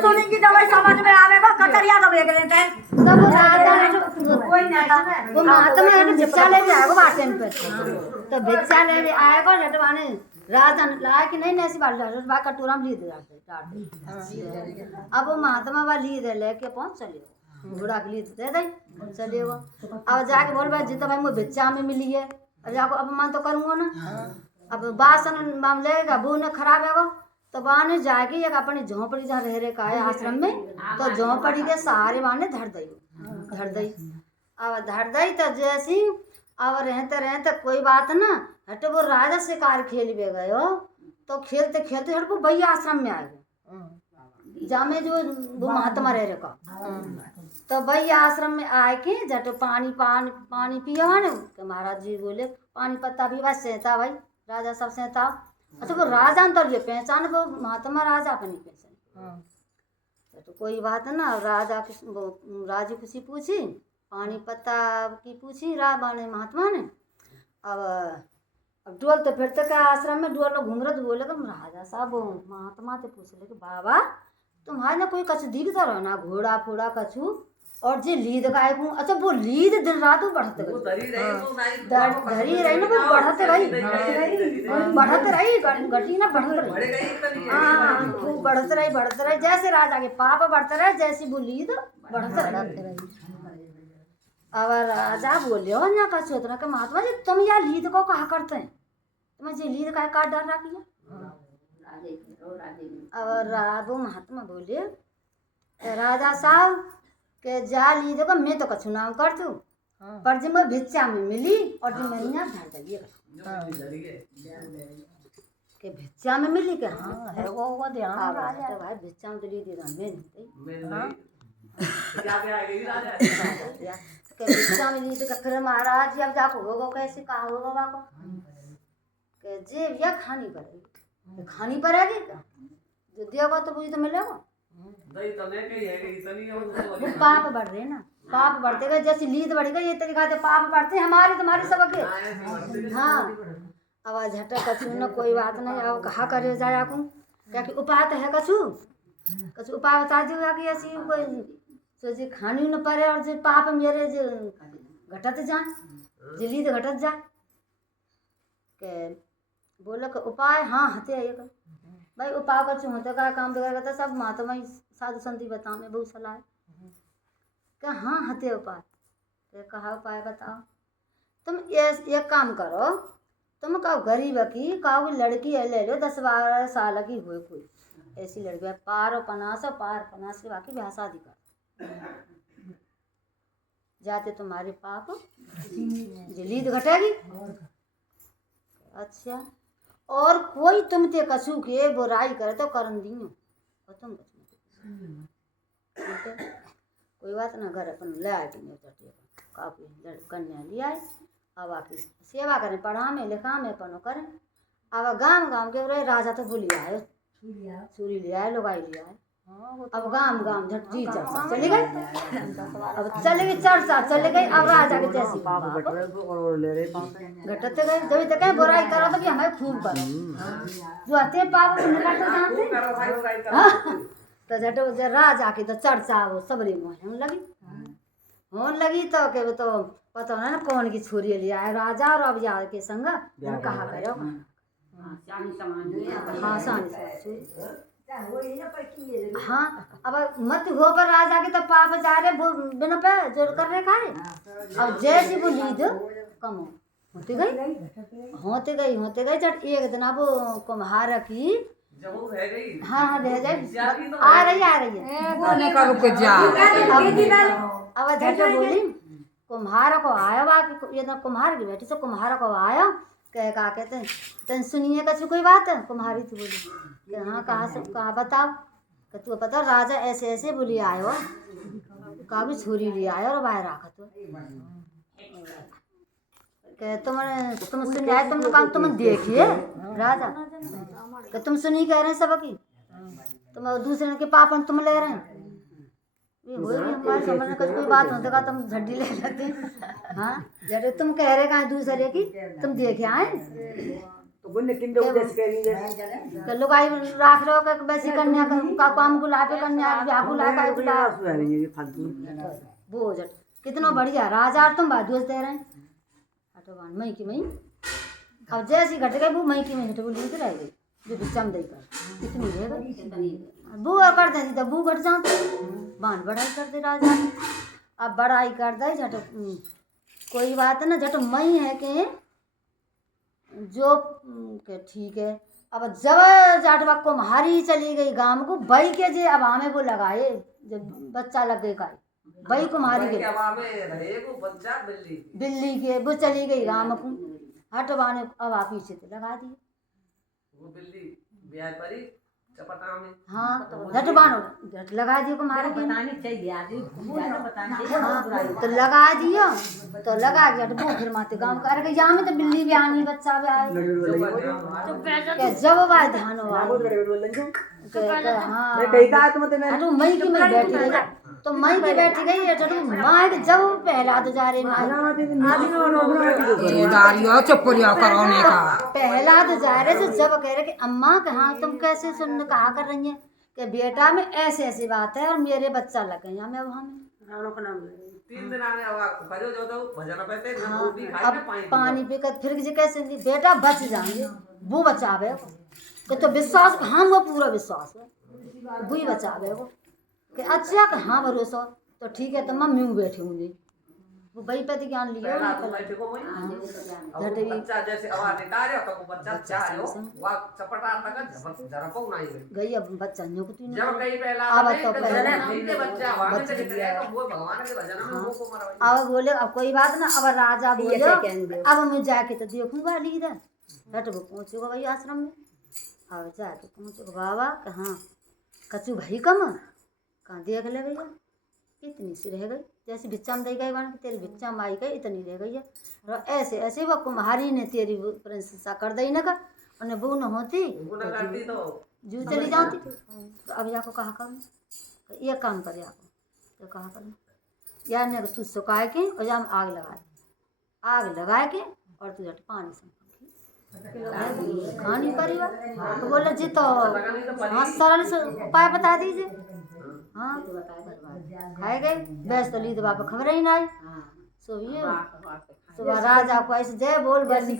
सुनेंगी तो समझ में आवेगा कतरिया तो बेच लेते हैं सब कोई नहीं वो महात्मा है भिक्षा ले जाएगा बाटन पे तो भिक्षा ले आएगा जटवाने राजन लाए कि नहीं ऐसी बात बा कटोरा में ली दे अब वो महात्मा वाला ली दे लेके पहुंच चले घोड़ा के लिए दे दे चले वो अब जाके बोल भाई जितना भाई मुझे भिक्षा में मिली है अब जाको अपमान तो करूंगा ना अब बासन लेगा वो न खराब है तो वहाँ जाके एक अपनी झोंपड़ी जहाँ रह रहे का है आश्रम में तो झोंपड़ी के सहारे वहाँ धर दई अब धर दई तो जैसी अब रहते रहते कोई बात ना हट वो राजा शिकार खेल भी गए तो खेलते खेलते हट वो भैया आश्रम में आ गए जहाँ में जो वो महात्मा रह रहे का तो भैया आश्रम में आए के जट पानी पिया ना तो महाराज जी बोले पानी पत्ता पीवा सहता भाई राजा सब सहता अच्छा वो राजा तो ये पहचान वो महात्मा राजा अपनी पहचान तो कोई बात ना राजा राजू किसी पूछी पानी पत्ता की पूछी रावण महात्मा ने अब डोल तो फिर तक आश्रम में डोल घूम रहे तो बोले कि राजा साहब महात्मा से पूछ ले कि बाबा तुम्हारे ना कोई कछु दिखता रहो ना घोड़ा फोड़ा कछु और जे लीद गाय को अच्छा वो लीद दिन रात बढ़ते गई धरी रही ना वो बढ़ते रही घटी ना बढ़ते रही हाँ वो बढ़ते रही जैसे राजा के पाप बढ़ते रहे जैसी वो लीद बढ़ते रही अब राजा बोले हो ना कछु उतना कि महात्मा जी तुम यार लीद को कहा करते हैं तुम्हें जे लीद का काट डर रखी है अब वो महात्मा बोले राजा साहब के जा ली देखो मैं तो कछु नाम कर तू पर जब मैं भिक्षा में मिली और जब मैं यहाँ धर दिए के भिक्षा में मिली के हाँ है वो ध्यान भाई भिक्षा में तो ली दी मैं नहीं के भिक्षा में ली तो फिर महाराज जी अब जाको होगा कैसे कहा होगा बाको के जे या खानी पड़ेगी क्या जो देगा तो मुझे तो मिलेगा वो पाप बढ़ रहे ना पाप बढ़ते गए जैसे लीद बढ़ गई ये तरीका से पाप बढ़ते हमारे तुम्हारे सबके हाँ आवाज झटक कछु न कोई बात नहीं अब कहा करे जाया को क्या कि उपाय तो है कछु उपाय बता दो कि ऐसी कोई सोचे खानी न पड़े और जो पाप मेरे जो घटत जाए जो लीद घटत जाए के बोलो कि उपाय हाँ हते एक भाई उपाय का होते का काम वगैरह करता सब महात्मा साधु संति बताओ में बहुत सलाह है क्या हाँ हते उपाय तो कहा उपाय बताओ तुम एक काम करो तुम कहो गरीब की कहो लड़की है ले लो 10-12 साल की हो कोई ऐसी लड़की है पार पनास के बाकी ब्याह शादी कर जाते तुम्हारे पाप जलीद घटेगी अच्छा और कोई तुम ते कछु के बुराई करे तो करन दियो और तुम ठीक है कोई बात ना घर अपन ले आए कि काफी कन्या ले आए अब आके सेवा करें पढ़ा में लिखा में अपन करें अब गांव के रहे राजा तो भूल आए चूरी ले आए लुगाई ले आए अब गांव झट जी चली गई अब चले गई चर्चा चले गई अब राजा के जैसी घटते गए जब तक बुराई करो तो कि हमें खूब करो जो आते पाप निकालते जानते तो झट राजा की तो चर्चा वो सबरी होने लगी तो के वो तो पता नहीं ना कौन की छोरी लिया है राजा और अब यार के संग कहा करो हाँ सानी हाँ अब मत हो पर राजा के तो पाप जा रहे बिना पे जोर कर रहे खाए अब जैसी वो लीद कम होते गई जब एक दिन अब कुम्हार की हाँ रह जाए आ रही है अब झट बोली कुम्हार को आया ये ना कुम्हार की बेटी से कुम्हार को आया कहा कहते हैं तन सुनिए कछु कोई बात है कुम्हारी थी बोली हाँ कहा बताओ कि तू पता राजा ऐसे ऐसे बोली आयो कहा भी छुरी ले आयो और बाहर आखा तो तुम सुनिए तुम काम तुम देखिए राजा कि तुम सुनी कह रहे हैं सबकी तुम दूसरे के पापन तुम ले रहे हैं हमारे समझ में कोई बात होते का तुम झड्डी ले लेते हाँ जब तुम कह रहे कहा दूसरे की तुम देखे आए के लुगाई राख रहे हो के वैसी कन्या का काम गुला पे कन्या ब्याह गुला का गुला वो जट कितना बढ़िया राजा तुम बादुस दे रहे हैं हटवान मई की मई अब जैसी घट गई वो मई की मई हट बोली रह गई जो बिचम दे कर इतनी रह गई बू कर दे तो बू घट जाते बान बढ़ाई कर दे राजा अब बढ़ाई कर दे झट कोई बात ना झट मई है कि जो के ठीक है अब जब जाटवा को मारी चली गई गांव को बई के जे अब हमें वो लगाए जब बच्चा लग गए का बई को मारी गई बिल्ली के वो चली गई गांव को हटवाने अब आप पीछे से लगा दिए वो बिल्ली ब्याह परी चपटा में हाँ झट लगा दियो को मारा बतानी चाहिए आदमी तो लगा दियो तो लगा दिया तो फिर माते गांव का अरे यहाँ में तो बिल्ली भी आनी बच्चा भी आए जब बात ध्यान हो हाँ मई की मई बैठी गई तो मई की बैठी गई है तो माँ के जब पहला तो जा रहे पहला तो जा रहे तो जब कह रहे कि अम्मा कहाँ तुम कैसे सुन कहा कर रही हैं कि बेटा में ऐसे ऐसी बात है और मेरे बच्चा लग गए मैं वहाँ में 3 दिन आने खजो जो तो भजन पे हाँ, अब पानी पीकर फिर कैसे बेटा बच जाएंगे वो बचावे को तो विश्वास हाँ वो पूरा विश्वास है वो ही बचावे को कि अच्छा कि हाँ भरोसा तो ठीक है तो मम्मी में बैठी होंगी वो वही पे ज्ञान लिया बच्चा जैसे आवाज निकाले तो वो बच्चा चाहो वो चपटा तक झरपो नहीं गई अब बच्चा न्योकती जब कहीं पहला अब तो पहले के बच्चा वहां से निकले तो वो भगवान के भजन में वो को मरवा अब बोले अब कोई बात ना अब राजा बोले अब मैं जाके तो देखूंगा लीडर हट वो पहुंचूगा भाई आश्रम में अब जाके पहुंचूगा बाबा कहाँ कचू भाई कम कहाँ देख ले भैया इतनी सी रह गई जैसे भिक्षा में दे गई बन तेरी भिक्षा में आई गई इतनी रह गई है और ऐसे ऐसे वो कुम्हारी ने तेरी प्रशंसा कर दी न कर उन्हें वो न होती तो जू चली जाती तो अब जाको कहा कर ये काम करे आपको तो कहा कर यार ने तू सुखा के और जा आग लगा के और तू झट पानी से खानी परिवार तो बोले जी तो हाँ सरल से उपाय बता दीजिए हाँ खाए गए बैस तो ली तो बापा खबर ही ना आई सुबह राजा को ऐसे जय बोल बनी